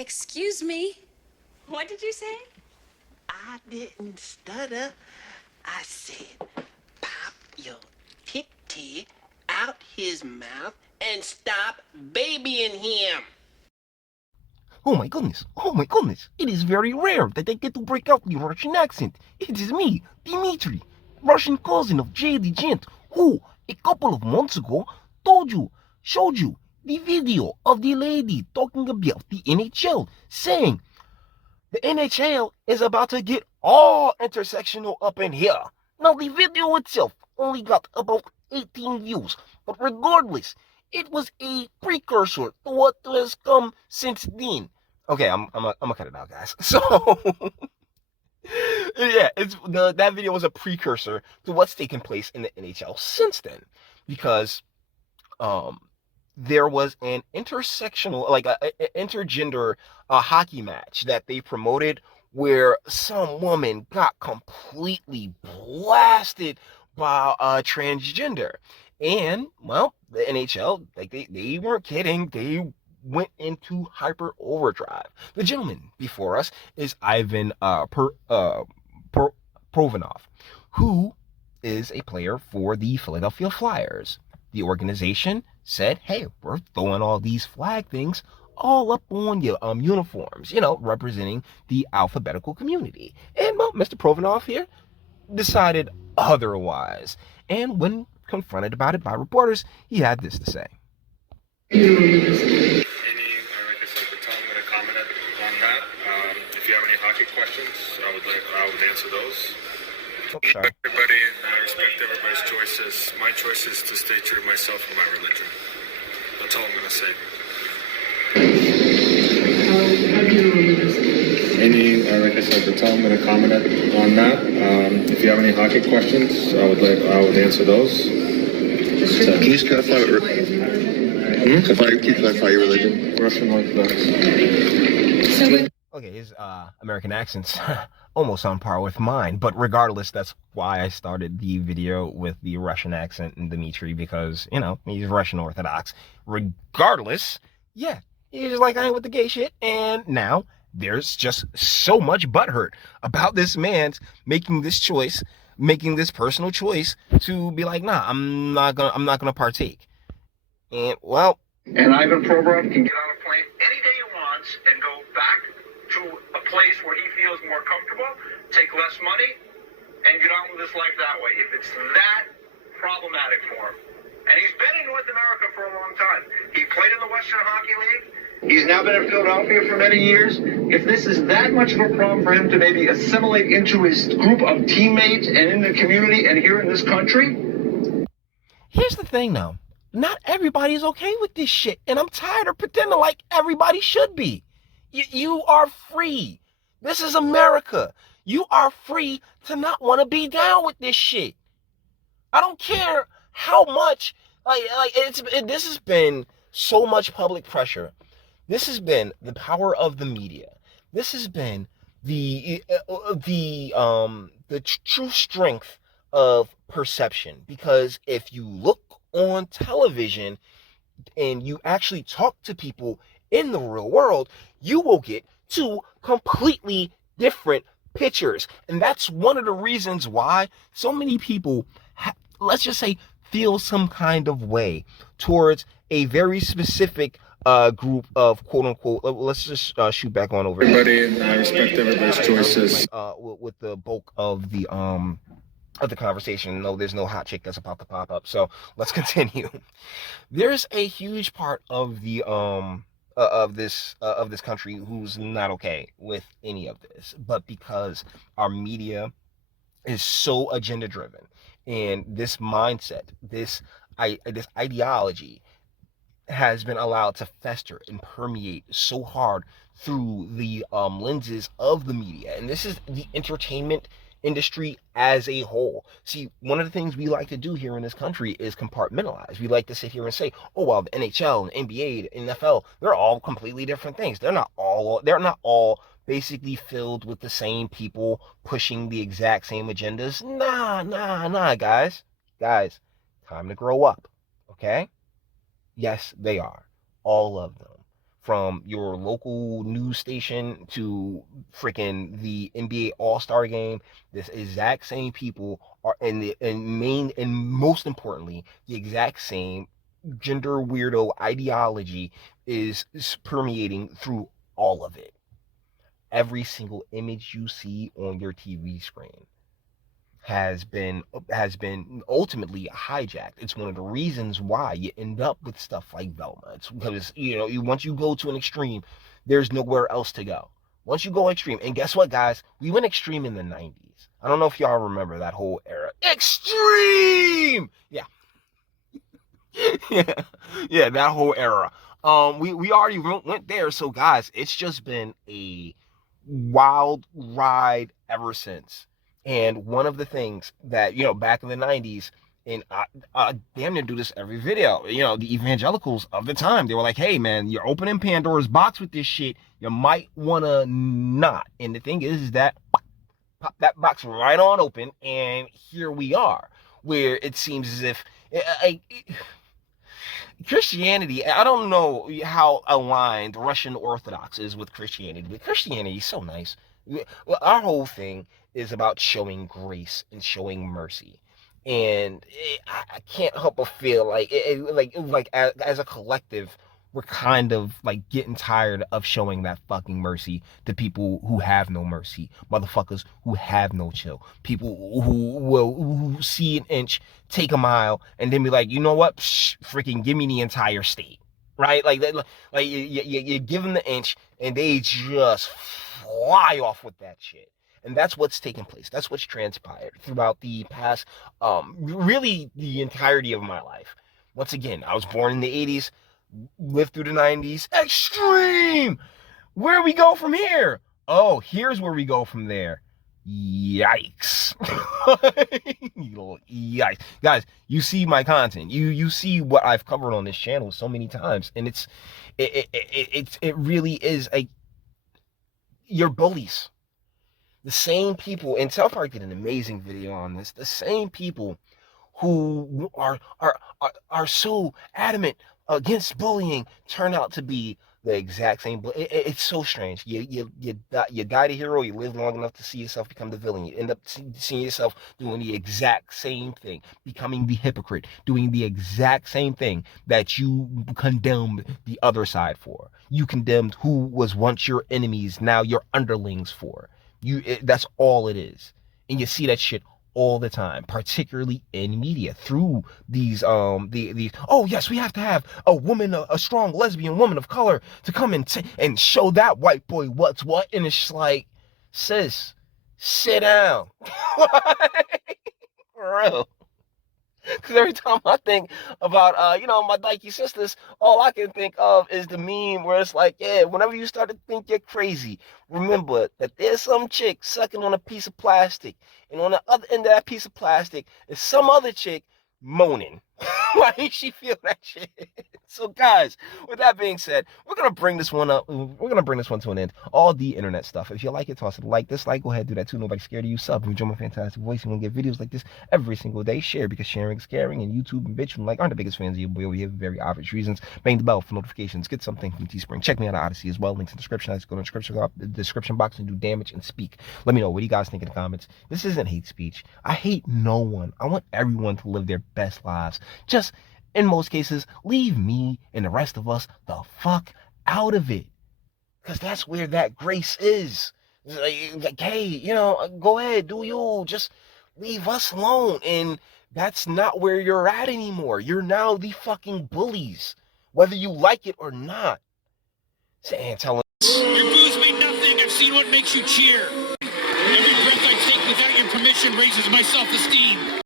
Excuse me? What did you say? I didn't stutter. I said, pop your titty out his mouth and stop babying him. Oh my goodness, it is very rare that I get to break out the Russian accent. It is me, Dmitri, Russian cousin of JD Gent, who, a couple of months ago, showed you the video of the lady talking about the NHL, saying the NHL is about to get all intersectional up in here. Now, the video itself only got about 18 views, but regardless, it was a precursor to what has come since then. Okay, I'm gonna cut it out, guys. So, yeah, that video was a precursor to what's taken place in the NHL since then, because there was an intersectional, like a intergender hockey match that they promoted where some woman got completely blasted by a transgender. And, well, the NHL, like they weren't kidding. They went into hyper overdrive. The gentleman before us is Ivan Provorov, who is a player for the Philadelphia Flyers. The organization said, hey, we're throwing all these flag things all up on your uniforms, representing the alphabetical community. And, well, Mr. Provorov here decided otherwise. And when confronted about it by reporters, he had this to say. Like I said, the time I'm going to comment on that. If you have any hockey questions, I would answer those. Sorry. Everybody, and I respect everybody's choices. My choice is to stay true to myself and my religion. That's all I'm going to say. Like I said, the time I'm going to comment on that. If you have any hockey questions, I would answer those. Can you just clarify your religion? Russian Orthodox. Okay, his American accent's almost on par with mine, but regardless, that's why I started the video with the Russian accent and Dmitri, because, he's Russian Orthodox. Regardless, yeah, he's like, I ain't with the gay shit, and now there's just so much butthurt about this man's making this personal choice to be like, nah, I'm not gonna partake. And, well... And Ivan Provorov can get on a plane any day he wants and go back to a place where he feels more comfortable, take less money, and get on with his life that way, if it's that problematic for him. And he's been in North America for a long time. He played in the Western Hockey League. He's now been in Philadelphia for many years. If this is that much of a problem for him to maybe assimilate into his group of teammates and in the community and here in this country. Here's the thing, though. Not everybody's okay with this shit, and I'm tired of pretending like everybody should be. You are free. This is America. You are free to not want to be down with this shit. I don't care how much, this has been so much public pressure. This has been the power of the media. This has been the true strength of perception. Because if you look on television and you actually talk to people in the real world, you will get two completely different pictures. And that's one of the reasons why so many people, let's just say, feel some kind of way towards a very specific group of quote unquote, let's just shoot back on over. Everybody, and I respect everybody's choices. With the bulk of the conversation. No, there's no hot chick that's about to pop up. So let's continue. There's a huge part of the of this country who's not okay with any of this, but because our media is so agenda driven, and this mindset, this ideology has been allowed to fester and permeate so hard through the lenses of the media. And this is the entertainment industry as a whole. See, one of the things we like to do here in this country is compartmentalize. We like to sit here and say, oh, well, the NHL and NBA, the NFL, they're all completely different things. They're not all basically filled with the same people pushing the exact same agendas. Nah, guys, time to grow up, okay? Yes, they are, all of them. from your local news station to freaking the NBA All-Star game. This exact same people are and most importantly, the exact same gender weirdo ideology is permeating through all of it. Every single image you see on your TV screen has been ultimately hijacked. It's one of the reasons why you end up with stuff like Velma. It's because once you go to an extreme, there's nowhere else to go. Once you go extreme, and guess what, guys? We went extreme in the 90s. I don't know if y'all remember that whole era. Extreme! Yeah. yeah, yeah, that whole era. We already went there, so guys, it's just been a wild ride ever since. And one of the things that back in the 90s, and I damn near do this every video. The evangelicals of the time, they were like, "Hey, man, you're opening Pandora's box with this shit. You might wanna not." And the thing is that pop that box right on open, and here we are, where it seems as if. Christianity, I don't know how aligned Russian Orthodox is with Christianity, but Christianity is so nice. Well, our whole thing is about showing grace and showing mercy. And I can't help but feel like as a collective, we're kind of like getting tired of showing that fucking mercy to people who have no mercy, motherfuckers who have no chill, people who see an inch, take a mile, and then be like, you know what, freaking give me the entire state, right? You give them the inch, and they just fly off with that shit. And that's what's taken place. That's what's transpired throughout the past, really the entirety of my life. Once again, I was born in the 80s, lived through the 90s. Extreme! Where we go from here? Oh, here's where we go from there. Yikes. Yikes. Guys, you see my content. You see what I've covered on this channel so many times. And it really is you're bullies. The same people, and South Park did an amazing video on this, the same people who are so adamant against bullying turn out to be the exact same. It's so strange. You die the hero. You live long enough to see yourself become the villain. You end up seeing yourself doing the exact same thing, becoming the hypocrite, doing the exact same thing that you condemned the other side for. You condemned who was once your enemies, now your underlings for. That's all it is. And you see that shit all the time, particularly in media, through these oh yes, we have to have a woman, a strong lesbian woman of color to come and show that white boy what's what. And it's just like, sis, sit down. For real. Because every time I think about, my dykey sisters, all I can think of is the meme where it's like, yeah, whenever you start to think you're crazy, remember that there's some chick sucking on a piece of plastic, and on the other end of that piece of plastic is some other chick moaning. Why did she feel that shit? So guys, with that being said, we're gonna bring this one up. We're gonna bring this one to an end. All the internet stuff. If you like it, toss it a like, dislike, go ahead, do that too. Nobody's scared of you. Sub, enjoy my fantastic voice. You want to get videos like this every single day. Share, because sharing is caring. And YouTube and Bitchute aren't the biggest fans of you, but we have very obvious reasons. Bang the bell for notifications. Get something from Teespring. Check me out at Odyssey as well. Links in the description. Let's go to the description box and do damage and speak. Let me know, what do you guys think in the comments? This isn't hate speech. I hate no one. I want everyone to live their best lives. Just, in most cases, leave me and the rest of us the fuck out of it. Because that's where that grace is. Like, hey, go ahead, do you. Just leave us alone. And that's not where you're at anymore. You're now the fucking bullies, whether you like it or not. Your booze mean nothing. I've seen what makes you cheer. Every breath I take without your permission raises my self-esteem.